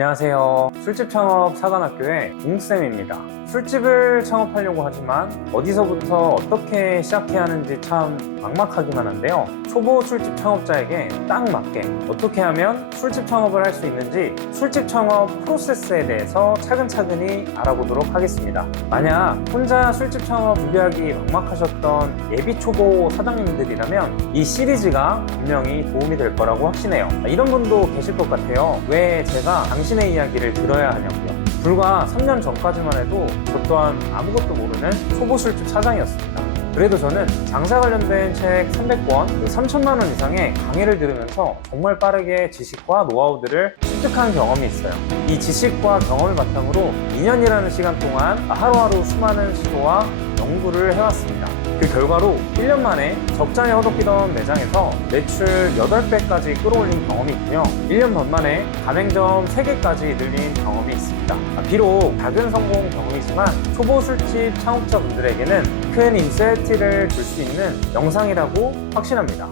안녕하세요. 술집 창업 사관학교의 웅쌤입니다. 술집을 창업하려고 하지만 어디서부터 어떻게 시작해야 하는지 참 막막하기만 한데요. 초보 술집 창업자에게 딱 맞게 어떻게 하면 술집 창업을 할 수 있는지 술집 창업 프로세스에 대해서 차근차근히 알아보도록 하겠습니다. 만약 혼자 술집 창업 준비하기 막막하셨던 예비 초보 사장님들이라면 이 시리즈가 분명히 도움이 될 거라고 확신해요. 이런 분도 계실 것 같아요. 왜 제가 당신의 이야기를 들어야 하냐고요. 불과 3년 전까지만 해도 저 또한 아무것도 모르는 초보 술집 사장이었습니다. 그래도 저는 장사 관련된 책 300권, 3천만 원 이상의 강의를 들으면서 정말 빠르게 지식과 노하우들을 습득한 경험이 있어요. 이 지식과 경험을 바탕으로 2년이라는 시간 동안 하루하루 수많은 시도와 연구를 해왔습니다. 그 결과로 1년 만에 적자에 허덕이던 매장에서 매출 8배까지 끌어올린 경험이 있고요. 1년 반 만에 가맹점 3개까지 늘린 경험이 있습니다. 비록 작은 성공 경험이지만 초보 술집 창업자분들에게는 큰 인사이트를 줄 수 있는 영상이라고 확신합니다.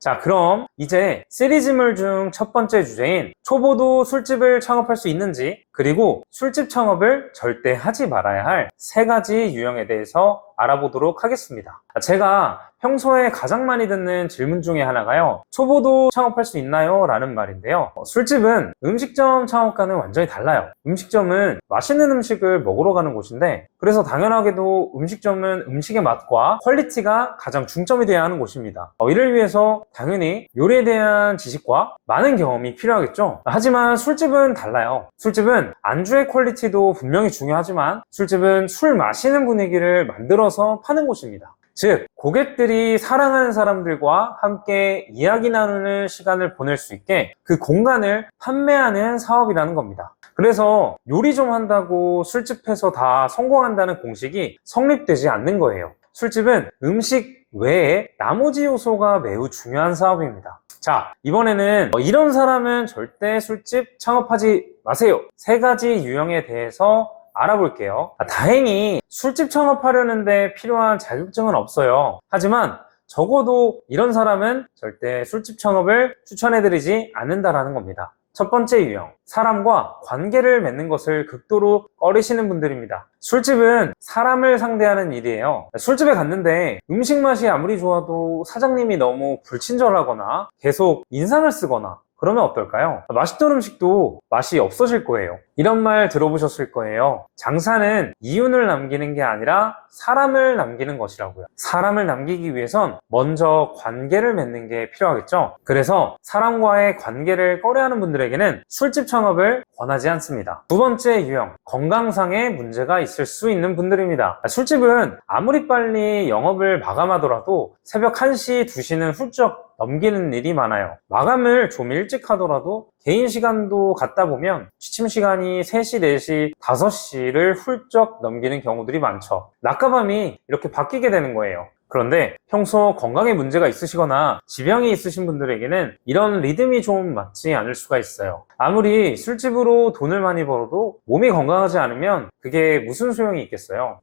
자, 그럼 이제 시리즈물 중 첫 번째 주제인 초보도 술집을 창업할 수 있는지, 그리고 술집 창업을 절대 하지 말아야 할 3가지 유형에 대해서 알아보도록 하겠습니다. 제가 평소에 가장 많이 듣는 질문 중에 하나가요, 초보도 창업할 수 있나요? 라는 말인데요. 술집은 음식점 창업과는 완전히 달라요. 음식점은 맛있는 음식을 먹으러 가는 곳인데, 그래서 당연하게도 음식점은 음식의 맛과 퀄리티가 가장 중점이 돼야 하는 곳입니다. 이를 위해서 당연히 요리에 대한 지식과 많은 경험이 필요하겠죠. 하지만 술집은 달라요. 술집은 안주의 퀄리티도 분명히 중요하지만 술집은 술 마시는 분위기를 만들어서 파는 곳입니다. 즉, 고객들이 사랑하는 사람들과 함께 이야기 나누는 시간을 보낼 수 있게 그 공간을 판매하는 사업이라는 겁니다. 그래서 요리 좀 한다고 술집에서 다 성공한다는 공식이 성립되지 않는 거예요. 술집은 음식 외에 나머지 요소가 매우 중요한 사업입니다. 자, 이번에는 이런 사람은 절대 술집 창업하지 마세요. 3가지 유형에 대해서 알아볼게요. 다행히 술집 창업하려는데 필요한 자격증은 없어요. 하지만 적어도 이런 사람은 절대 술집 창업을 추천해드리지 않는다라는 겁니다. 첫 번째 유형, 사람과 관계를 맺는 것을 극도로 꺼리시는 분들입니다. 술집은 사람을 상대하는 일이에요. 술집에 갔는데 음식 맛이 아무리 좋아도 사장님이 너무 불친절하거나 계속 인상을 쓰거나 그러면 어떨까요? 맛있던 음식도 맛이 없어질 거예요. 이런 말 들어보셨을 거예요. 장사는 이윤을 남기는 게 아니라 사람을 남기는 것이라고요. 사람을 남기기 위해선 먼저 관계를 맺는 게 필요하겠죠. 그래서 사람과의 관계를 꺼려하는 분들에게는 술집 창업을 권하지 않습니다. 두 번째 유형, 건강상의 문제가 있을 수 있는 분들입니다. 술집은 아무리 빨리 영업을 마감하더라도 새벽 1시, 2시는 훌쩍 넘기는 일이 많아요. 마감을 좀 일찍 하더라도 개인 시간도 갖다 보면 취침 시간이 3시, 4시, 5시를 훌쩍 넘기는 경우들이 많죠. 낮과 밤이 이렇게 바뀌게 되는 거예요. 그런데 평소 건강에 문제가 있으시거나 지병이 있으신 분들에게는 이런 리듬이 좀 맞지 않을 수가 있어요. 아무리 술집으로 돈을 많이 벌어도 몸이 건강하지 않으면 그게 무슨 소용이 있겠어요?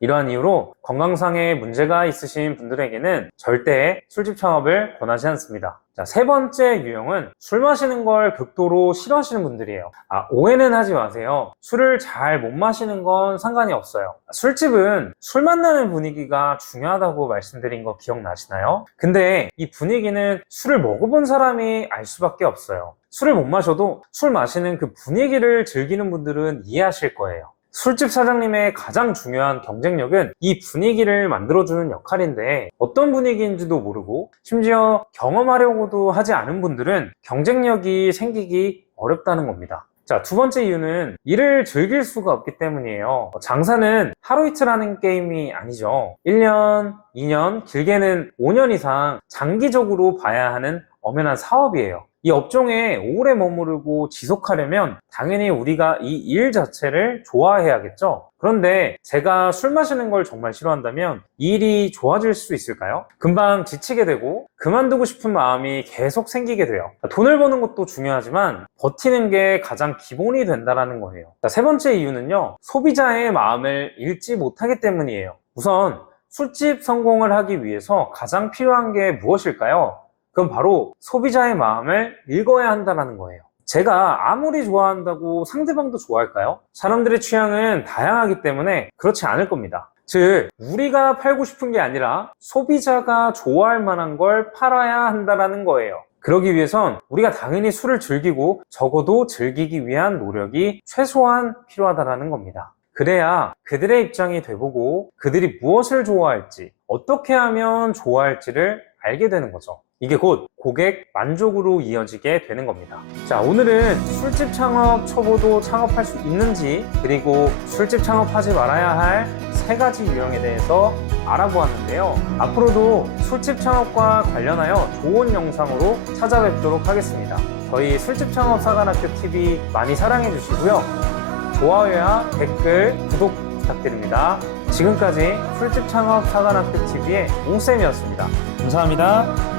이러한 이유로 건강상의 문제가 있으신 분들에게는 절대 술집 창업을 권하지 않습니다. 자, 3번째 유형은 술 마시는 걸 극도로 싫어하시는 분들이에요. 오해는 하지 마세요. 술을 잘 못 마시는 건 상관이 없어요. 술집은 술 만나는 분위기가 중요하다고 말씀드린 거 기억나시나요? 근데 이 분위기는 술을 먹어본 사람이 알 수밖에 없어요. 술을 못 마셔도 술 마시는 그 분위기를 즐기는 분들은 이해하실 거예요. 술집 사장님의 가장 중요한 경쟁력은 이 분위기를 만들어주는 역할인데, 어떤 분위기인지도 모르고 심지어 경험하려고도 하지 않은 분들은 경쟁력이 생기기 어렵다는 겁니다. 자, 두 번째 이유는 일을 즐길 수가 없기 때문이에요. 장사는 하루 이틀 하는 게임이 아니죠. 1년, 2년, 길게는 5년 이상 장기적으로 봐야 하는 엄연한 사업이에요. 이 업종에 오래 머무르고 지속하려면 당연히 우리가 이 일 자체를 좋아해야겠죠. 그런데 제가 술 마시는 걸 정말 싫어한다면 이 일이 좋아질 수 있을까요? 금방 지치게 되고 그만두고 싶은 마음이 계속 생기게 돼요. 돈을 버는 것도 중요하지만 버티는 게 가장 기본이 된다는 거예요. 자, 3번째 이유는요, 소비자의 마음을 읽지 못하기 때문이에요. 우선 술집 성공을 하기 위해서 가장 필요한 게 무엇일까요? 그건 바로 소비자의 마음을 읽어야 한다는 거예요. 제가 아무리 좋아한다고 상대방도 좋아할까요? 사람들의 취향은 다양하기 때문에 그렇지 않을 겁니다. 즉, 우리가 팔고 싶은 게 아니라 소비자가 좋아할 만한 걸 팔아야 한다는 거예요. 그러기 위해선 우리가 당연히 술을 즐기고 적어도 즐기기 위한 노력이 최소한 필요하다는 겁니다. 그래야 그들의 입장이 돼보고 그들이 무엇을 좋아할지, 어떻게 하면 좋아할지를 알게 되는 거죠. 이게 곧 고객 만족으로 이어지게 되는 겁니다. 자, 오늘은 술집 창업 초보도 창업할 수 있는지, 그리고 술집 창업하지 말아야 할 3가지 유형에 대해서 알아보았는데요. 앞으로도 술집 창업과 관련하여 좋은 영상으로 찾아뵙도록 하겠습니다. 저희 술집 창업 사관학교 TV 많이 사랑해 주시고요. 좋아요와 댓글, 구독 부탁드립니다. 지금까지 술집 창업 사관학교 TV의 옹쌤이었습니다. 감사합니다.